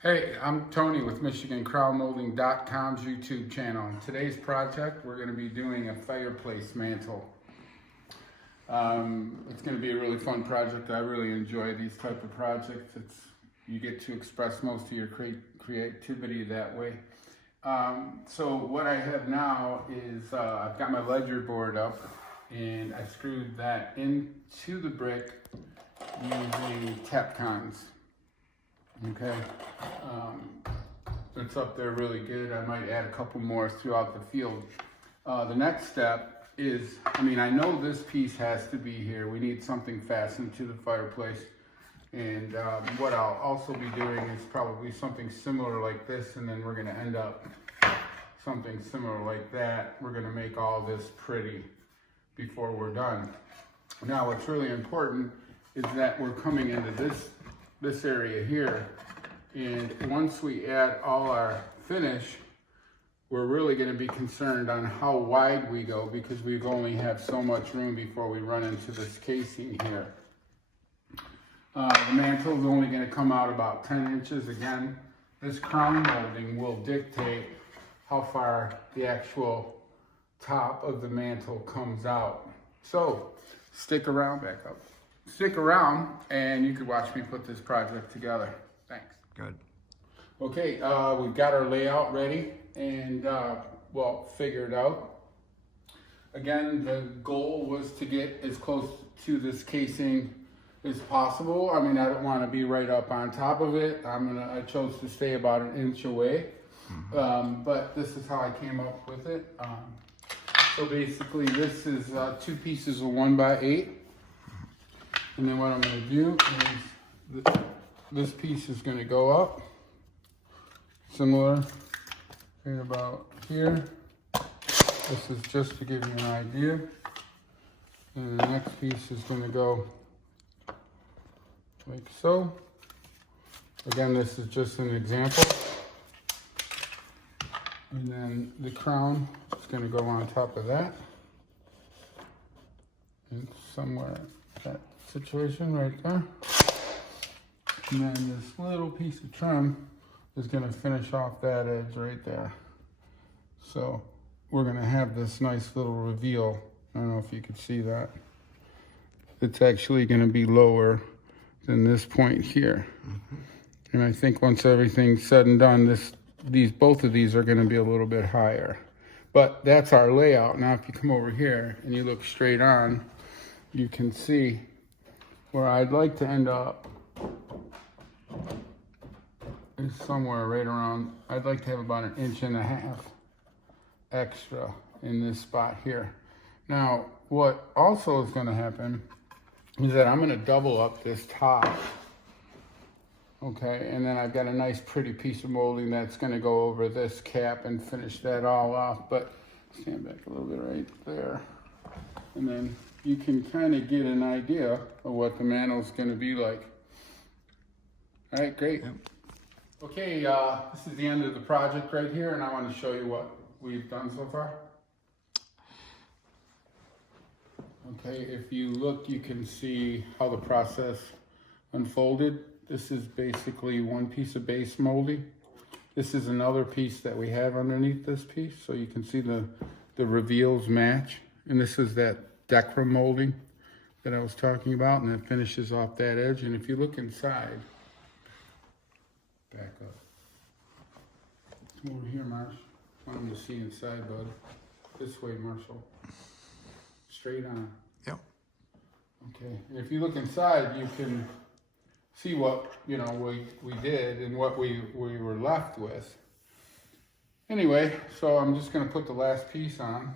Hey, I'm Tony with MichiganCrowdMolding.com's YouTube channel. In today's project, we're going to be doing a fireplace mantle. It's going to be a really fun project. I really enjoy these type of projects. You get to express most of your creativity that way. So what I have now is I've got my ledger board up and I screwed that into the brick using Tapcons. Okay, it's up there really good. I might add a couple more throughout the field. The next step is, I know this piece has to be here. We need something fastened to the fireplace. And what I'll also be doing is probably something similar like this, and then we're gonna end up something similar like that. We're gonna make all this pretty before we're done. Now, what's really important is that we're coming into this area here, and once we add all our finish, we're really going to be concerned on how wide we go, because we only have so much room before we run into this casing here. The mantle is only going to come out about 10 inches. Again, this crown molding will dictate how far the actual top of the mantle comes out. So stick around, back up. Stick around and you can watch me put this project together. Thanks. Good. Okay, we've got our layout ready and figured out. Again, the goal was to get as close to this casing as possible. I don't want to be right up on top of it. I chose to stay about an inch away. But this is how I came up with it. So basically this is 2 pieces of 1x8. And then what I'm going to do is this piece is going to go up, similar, right about here. This is just to give you an idea. And the next piece is going to go like so. Again, this is just an example. And then the crown is going to go on top of that. And somewhere that situation right there. And then this little piece of trim is going to finish off that edge right there. So we're going to have this nice little reveal. I don't know if you could see that. It's actually going to be lower than this point here. And I think once everything's said and done, both of these are going to be a little bit higher. But that's our layout. Now if you come over here and you look straight on, you can see where I'd like to end up is somewhere right around, I'd like to have about 1.5 inches extra in this spot here. Now, what also is going to happen is that I'm going to double up this top. Okay, and then I've got a nice pretty piece of molding that's going to go over this cap and finish that all off. But stand back a little bit right there. And then you can kind of get an idea of what the mantle's going to be like. All right, great. Yep. Okay, this is the end of the project right here, and I want to show you what we've done so far. Okay, if you look, you can see how the process unfolded. This is basically one piece of base molding. This is another piece that we have underneath this piece, so you can see the reveals match. And this is that decrum molding that I was talking about, and it finishes off that edge. And if you look inside, back up. Come over here, Marsh. I want them to see inside, bud. This way, Marshall. Straight on. Yep. Okay, and if you look inside, you can see what we did and what we were left with. Anyway, so I'm just going to put the last piece on.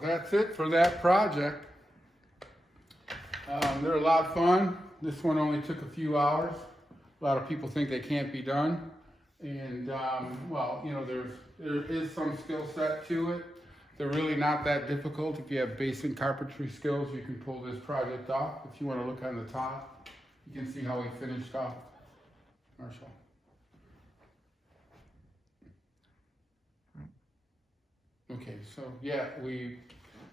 that's it for that project. They're a lot of fun. This one only took a few hours. A lot of people think they can't be done. And, well, you know, there is some skill set to it. They're really not that difficult. If you have basic carpentry skills, you can pull this project off. If you want to look on the top, you can see how we finished off. Marshall. Okay, so yeah,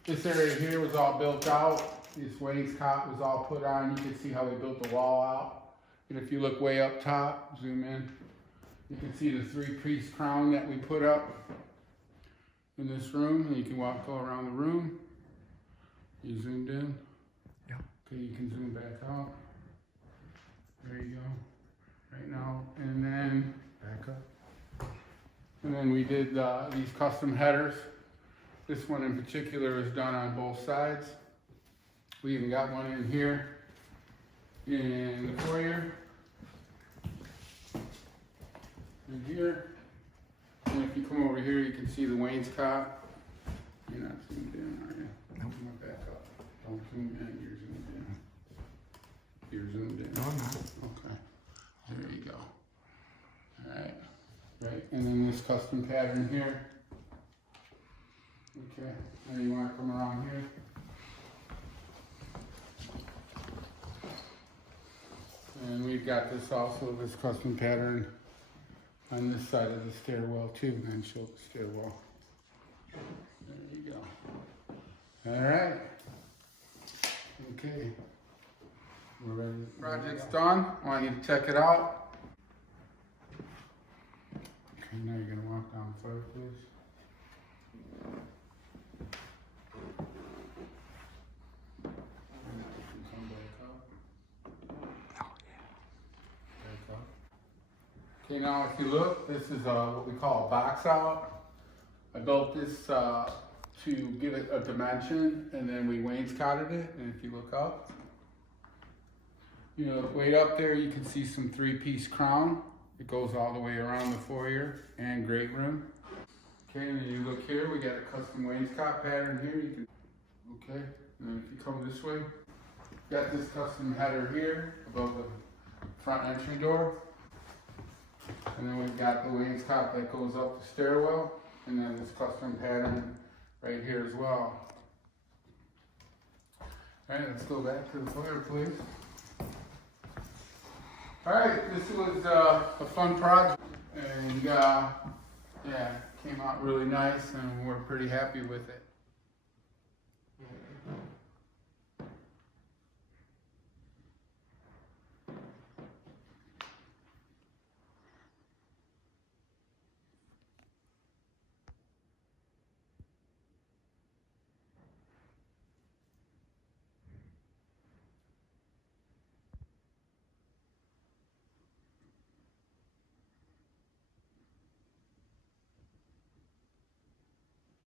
this area here was all built out. This wainscot was all put on. You can see how we built the wall out. And if you look way up top, zoom in, you can see the 3-piece crown that we put up in this room. And you can go around the room. You zoomed in. Yeah. Okay, you can zoom back out. There you go. Right now, and then back up. And then we did these custom headers. This one in particular is done on both sides. We even got one in here in the foyer. And here. And if you come over here, you can see the wainscot. You're not zoomed in, are you? Nope. Come back up. Don't zoom in, you're zoomed in. You're zoomed in. No, I'm not. Okay. There you go. Alright. Right, and then this custom pattern here. Okay, now you want to come around here. And we've got this also, this custom pattern on this side of the stairwell too, and show the stairwell. There you go. Alright. Okay. We're ready. Project's done. I want you to check it out. Okay, now you're gonna walk down the fireplace. And now you can come back up. Oh, yeah. Back up. Okay, now if you look, this is what we call a box out. I built this to give it a dimension, and then we wainscoted it. And if you look up, you know, way up there, you can see some 3-piece crown. It goes all the way around the foyer and great room. Okay, and then you look here, we got a custom wainscot pattern here. You can, okay, and then if you come this way, got this custom header here above the front entry door. And then we've got the wainscot that goes up the stairwell, and then this custom pattern right here as well. All right, let's go back to the fireplace. All right, this was a fun project, and yeah, came out really nice, and we're pretty happy with it.